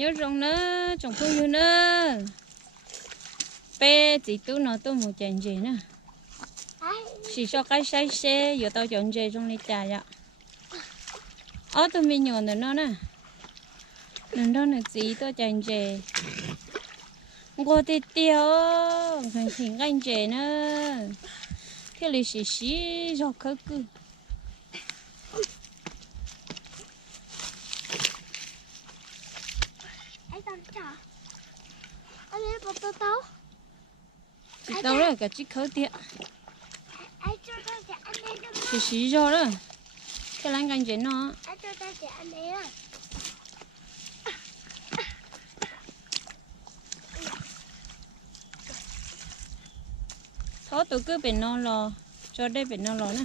nhớ rong nữa trồng phơi như nữa pe chỉ tu nó tu một chén gì nữa chỉ cho cái say xe giờ tao chọn gì trong này trà vậy ở tụi mình nhọn nữa nó nè nên đó là gì tao chọn gì ngô thì tiêu phải thỉnh anh gì nữa cái lịch sử cho khơi cứ chị tao rồi cả chiếc khơi tiệt chị xí cho đó cái láng canh chuyện nó thôi tụi cứ bên nó lò cho đây bên nó lò nè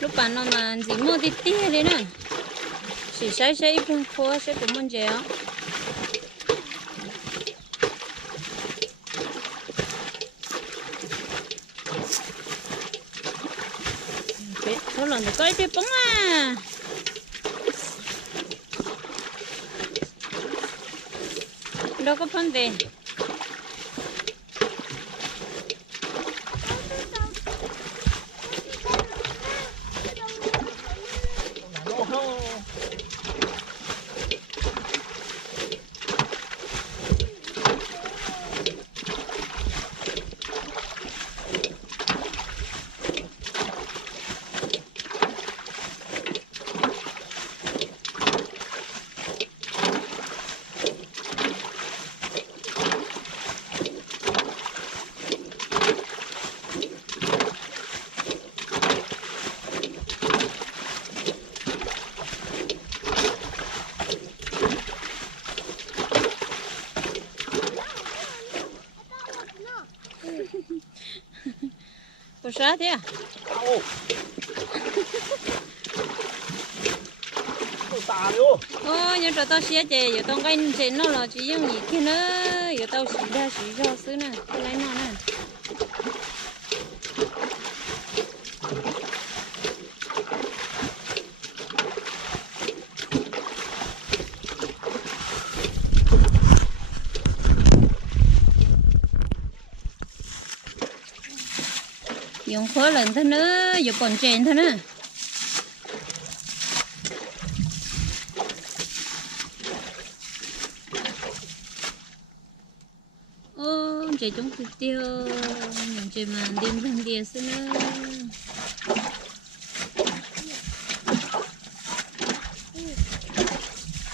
lúc bạn nó mà chỉ mua tí tí đấy nè chỉ sai ít phân khô sẽ cũng muốn dẻo thôi lần thì coi tiếp bóng à đâu có phân về có sao thế à? Ôi, nhưng tao xé chè, giờ tao cái chè nó là chỉ giống gì kia nữa, giờ tao xí ra xí cho xứ nè, cái lấy nó nè. Dùng khóa lần thế nữa, giờ còn chèn thế nữa. Ô, chạy trong thịt tiêu, chạy mà đêm bên địa thế nữa.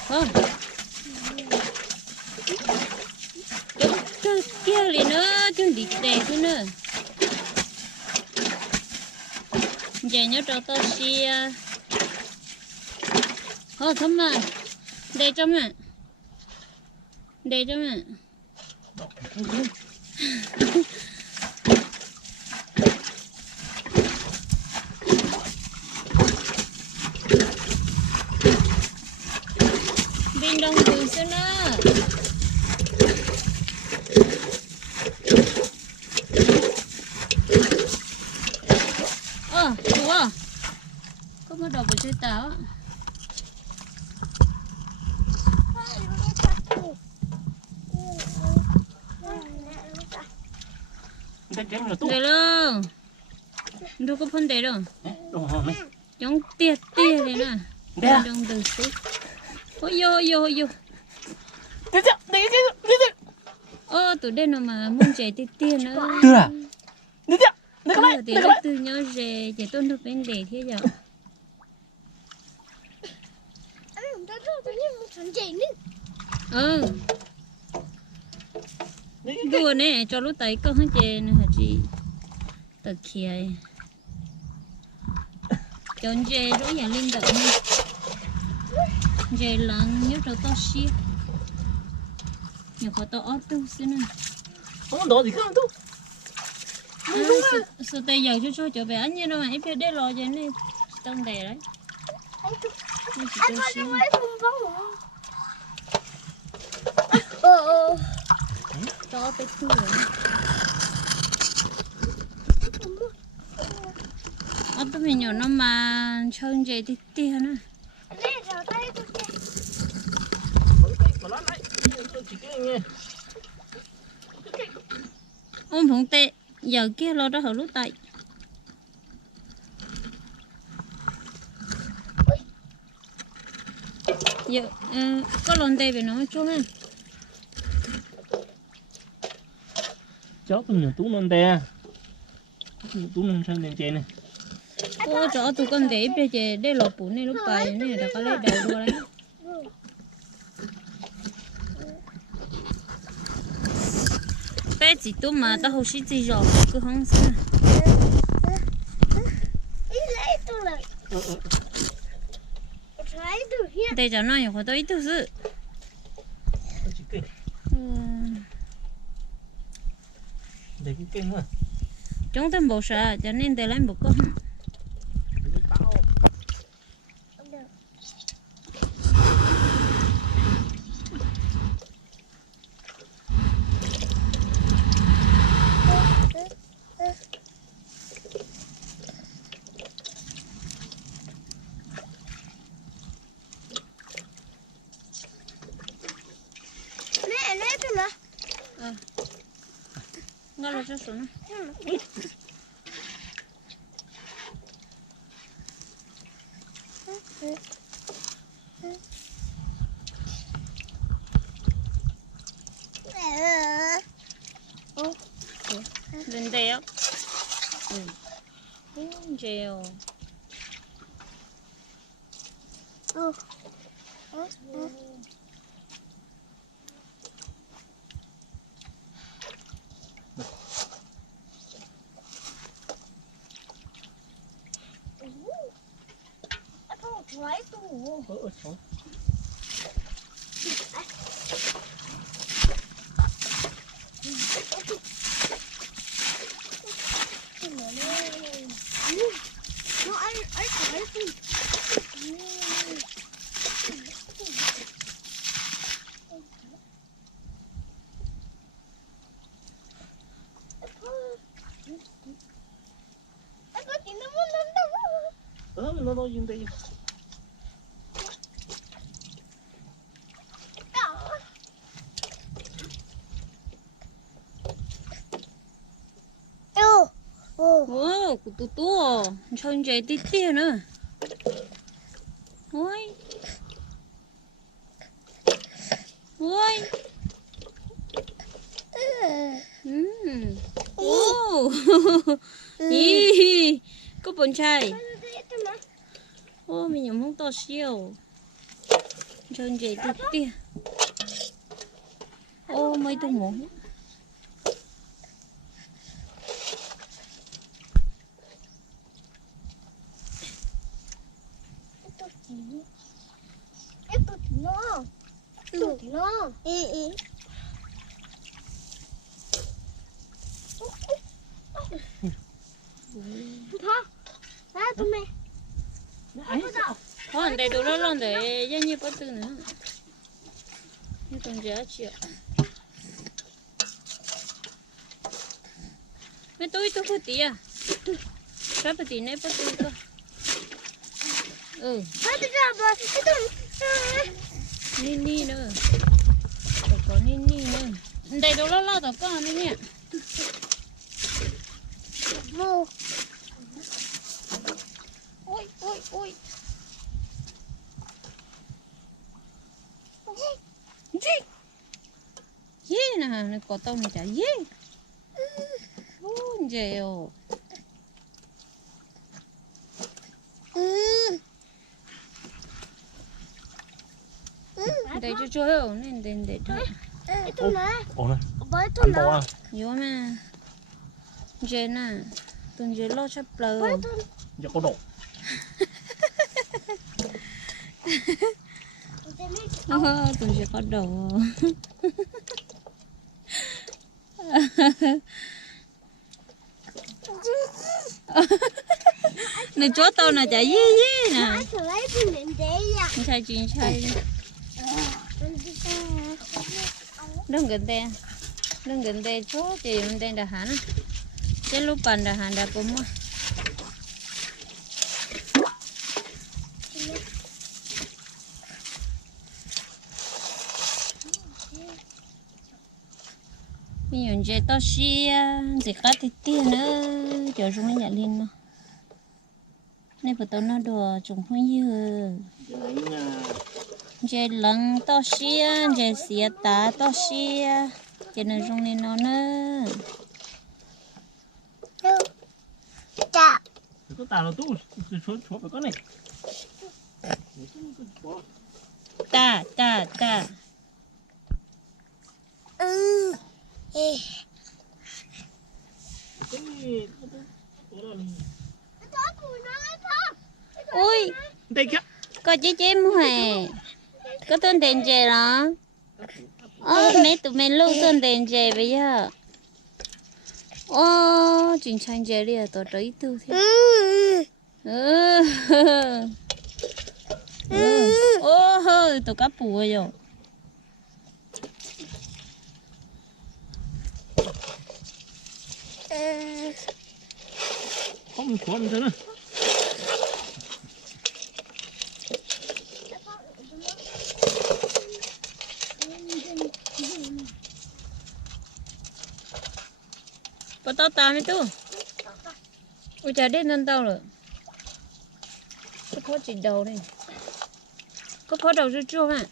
Ô, cái kia liền nữa, chứ đi đẹp thế nữa. Giờ nhớ cho tôi xia ô thấm mà để cho mẹ bên đông từ xưa nữa đúng không? Có bắt đầu với chơi táo để luôn đâu có phân để đâu giống tiệt tiệt này nè trong từ xứ ôi yo yo yo ô tụi đây nó mà muốn chạy tiền tiền nữa Đưa à? Đưa chưa? Đưa cái thì này. nó từ nhau về chạy tôn được bên để thế giờ ừ đùa nè cho lúc tới con hết chè nữa hả chị từ kia chọn chè rồi nhà linh động chè lăng nhớ cho to xí nhiều khó to ớt tu xí nữa Không có gì không tu. sao tay giờ cho trở về anh như đâu mà em phải để lo cho nên trong đè đấy nó chỉ tôi xí cho bé tu rồi ớt tôi mình nhỏ nó mà chơi chè tí tí nữa ông không tệ giờ kia lo đó hở lúc tại giờ có lon tệ về nó chung á Chó tụi mình tú non tè. Tú non sang đèn chè này. cô cho tụi con để bây giờ để lột bún này lúc tại này đã có lấy đầu rồi đấy bé chỉ tôi mà tao không biết gì rồi cứ không sao đây cho nó nhiều tôi ít thứ sự Để cái kênh mà. chúng ta bộ sợ cho nên để làm một con ngon là sao xuống lên đây á treo Nó nói gì đây? ô của tụi tôi chơi chơi tí tí nữa ôi ôi ô ý có bồn chai ô mình nhầm không to siêu chơi chơi tí tí ô mấy tôi ngủ thôi để đồ lon để giá như bắt từ nữa như còn giá triệu mấy tôi có tí à sao bắt tí này bắt từ cơ ni nữa có ni nữa đây đồ lo tao có này nhỉ ôi ôi ôi gì nè nó có tao này chả dễ dèo để cho chơi nên để cho ồ này ăn to à vô mà dễ nè tuần dễ lo chấp lờ giờ có độ tuần dễ có đồ nè chỗ tao nè chả dí nè chuyện sai đừng gần đây chỗ thì mình đây là hả cái lúc bàn là hả đã cũng mà bây giờ chơi tao xia gì khác thì tiền nữa cho chúng nó lên nó này bắt đầu nó đùa chúng không như chơi lăng tao xia chơi xia tá tao xia chơi nó chúng lên nó nữa có tao nó tu số phải có này ta ui đây kìa có chế mùa có tên đèn chè đó mấy tụi mình lưu tên đèn chè bây giờ chuyện tranh chè đi à tao đấy tu thế hơi tao cá bùa rồi không cuốn thế nữa bắt tao ta mới tu ui chả đến nên tao rồi có phốt chỉ đầu đây có phốt đầu chưa chưa mà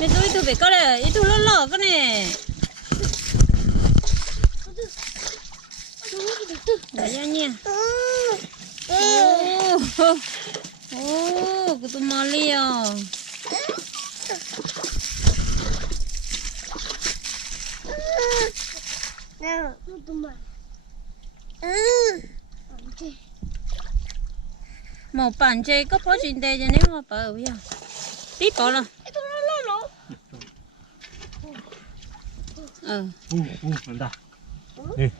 mẹ tôi phải có này tôi lo cái này để ra nha cái tôi mò liều một bàn chơi có phó chuyện đây cho nếu mà bảo bây giờ tiếp bỏ rồi da ê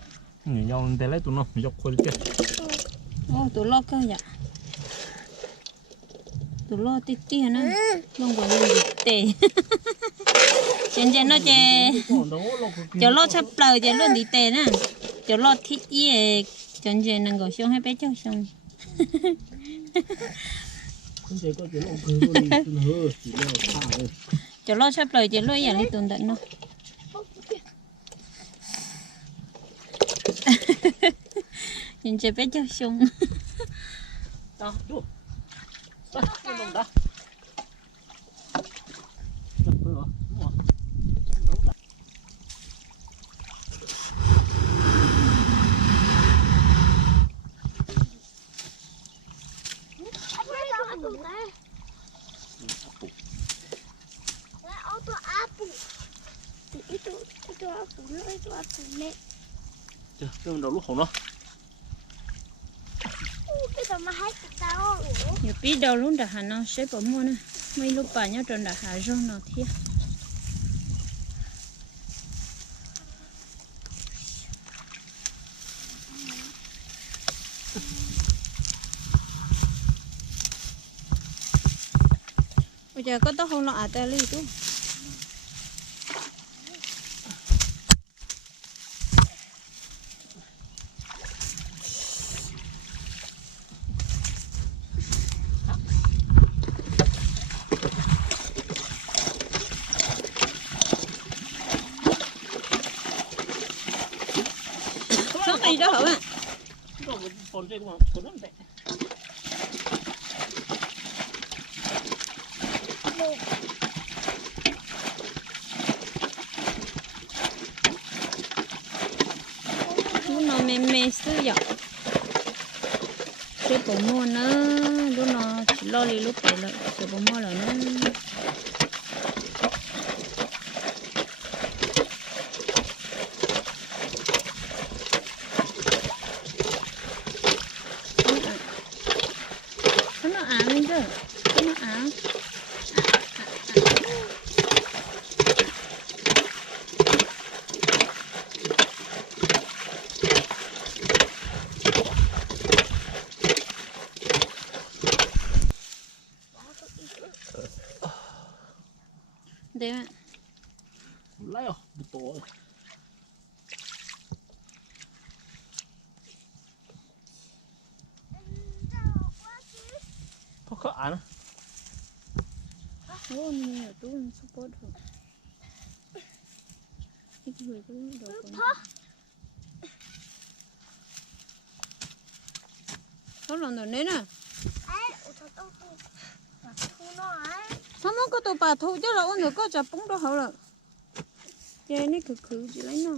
nhìn nhau để lấy tụi nó dọc khơi kia tụi lo cơ vậy tụi lo tít tít nữa không còn gì tệ trên nó chè cho lo sắp lời chè luôn đi tệ nè cho lo thịt ye chân chè năng gọi xong hay bé cháu xong cho lo sắp lời chè luôn vậy đi tuần tận nó nhìn chè bé cháu xong đó chú đó cái lồng đó cái đầu lúc hồng đó nhiều biết đâu luôn đã hà nó sẽ bỏ mua nè mấy lúc bà nhớ tròn đã hà rồi nó thiệt bây giờ có tao không lo ta đi tu gì đó hả bạn còn dây mà còn rất đẹp. Lúc nó mềm sư dọc cái bộ mua nó lúc nó chỉ lo li lúc đấy là cái bộ mua là nó nó ăn chứ nó ăn đấy ạ. Lấy à, một tổ. Có khó ăn. Ô, mình ởตู้support rồi. Cái người cũng được rồi. Có lần rồi đấy nè. Sao nó có tụ bà thu chứ là ôn rồi có chả bún đó hả rồi. Chơi này khử chỉ lấy nó.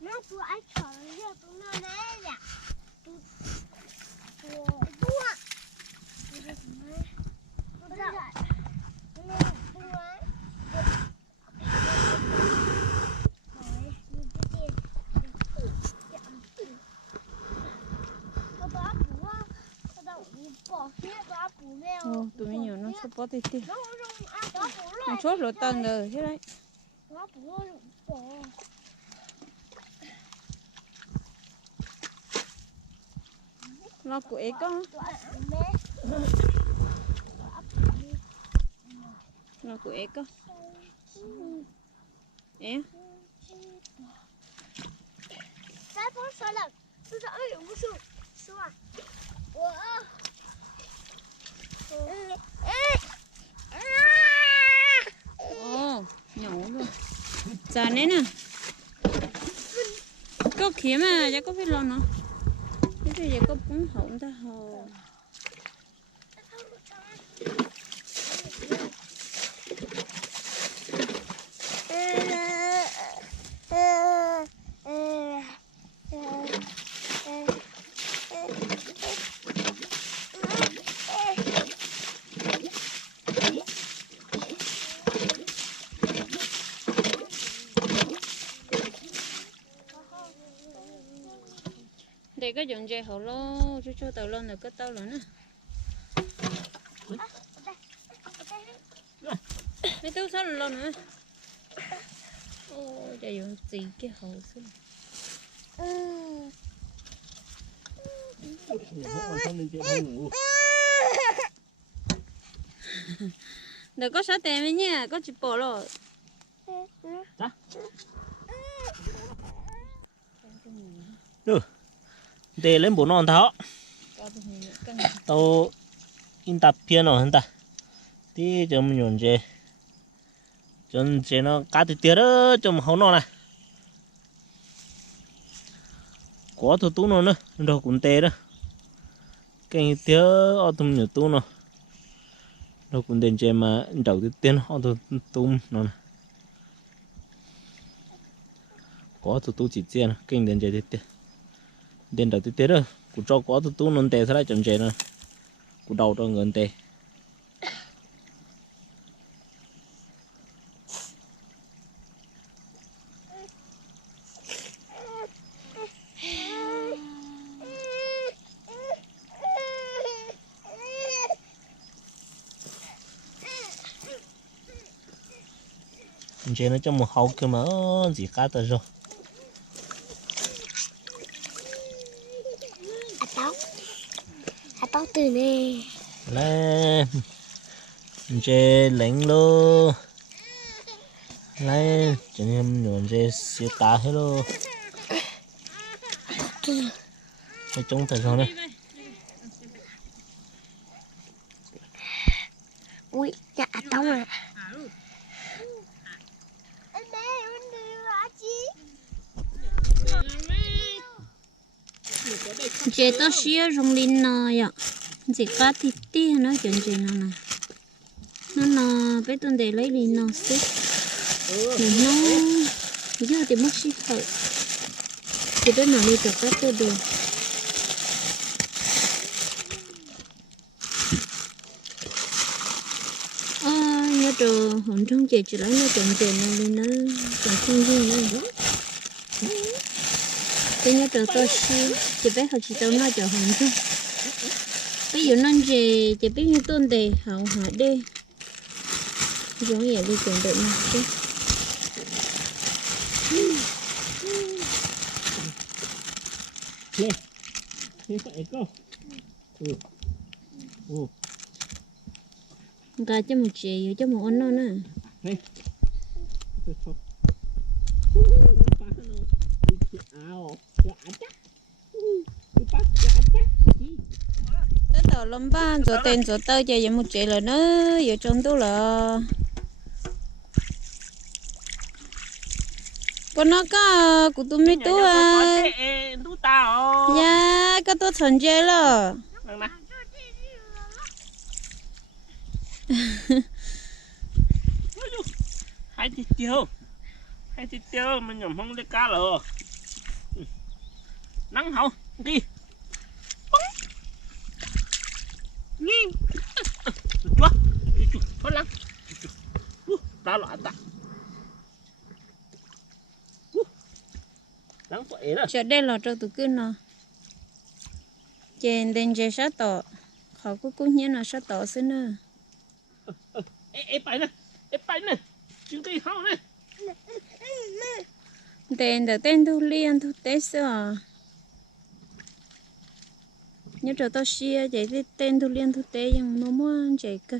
Nó tụi ai chở ra tụi nó đấy nhỉ? Tụi Ồ, tụi mình nhiều nó support tí tí. Nó chốt rồi tầng rồi thế đấy. Nó quế con. Nó quế con. Ê. Ồ, nhỏ rồi. Giờ này nè. Có kiếm mà, chắc có phải lo nó. Thế thì giờ có bún hỗn ta hồ. Để cái dọn dẹp hậu lô cho tàu lên rồi cái tàu lên nè. Mấy tàu sao lên nữa. Ôi trời dọn gì cái hậu xuống. Đừng có xóa tiền ấy nha, có chụp bộ rồi. Được. Để lên bún non tháo. Tao in tập piano hơn ta. Tí chấm nhổn chè. Chấm chè nó cá thì tiệt đó chấm hấu non này. Có thứ tú nó nữa, đâu cũng tê đó. Cái tiệt ở tụm nhổ tú nó. Đâu cũng đến chè mà đầu tiên tiên ở tụm nó. Có thứ tú chỉ chè nó, kinh đến chè tiệt. Đến đầu tiệt đó, cũng cho có thứ tú nó tê thế lại chấm chè nó. Cũng đầu cho người tê. Chè nó trong một hậu kia mà gì cá tơ rồi. tao từ nè. Lên. Chè lạnh luôn. Lên. Chè em nhổn chè xíu tá hết luôn. Cái trống thật sao đây? Ui, nhà tao à. chế tao xía rong linh nọ vậy chỉ cá thịt tía nó chuyện gì nè nó bé tuần để lấy linh nọ xí mình nó giờ thì mất xí thở thì bé nào đi chọc cá tôi được nhớ trò hồn trong chị chỉ lấy nó chuyện gì nó linh nó chẳng không gì nữa cái nhớ trò tao xí chị bé họ chỉ tao nói cho hồn thôi ví dụ nên chị biết như tuần để hậu hỏi đi giống vậy đi chuẩn bị mà chứ phải có cả cho một chị cho một anh nó nè tới tàu lông ba rồi tên rồi tơ chơi một chị là nó giờ trong tôi là con nó có của tụi mình tôi à dạ có tôi thành chơi rồi hai thịt tiêu mình nhầm không lấy cá rồi nắng hậu đi nhìn chúa thôi lắm tao loạn ta nắng quậy đó chờ đây là cho tụi cứ nó trên đèn chơi sát tỏ họ cũng nhớ là sát tỏ xí nữa ê phải nè chúng tôi hao nè tên đầu tên thu liên thu tế sao nhớ cho tao xia vậy thì tên thu liên thu tế nhưng mà mua chạy cơ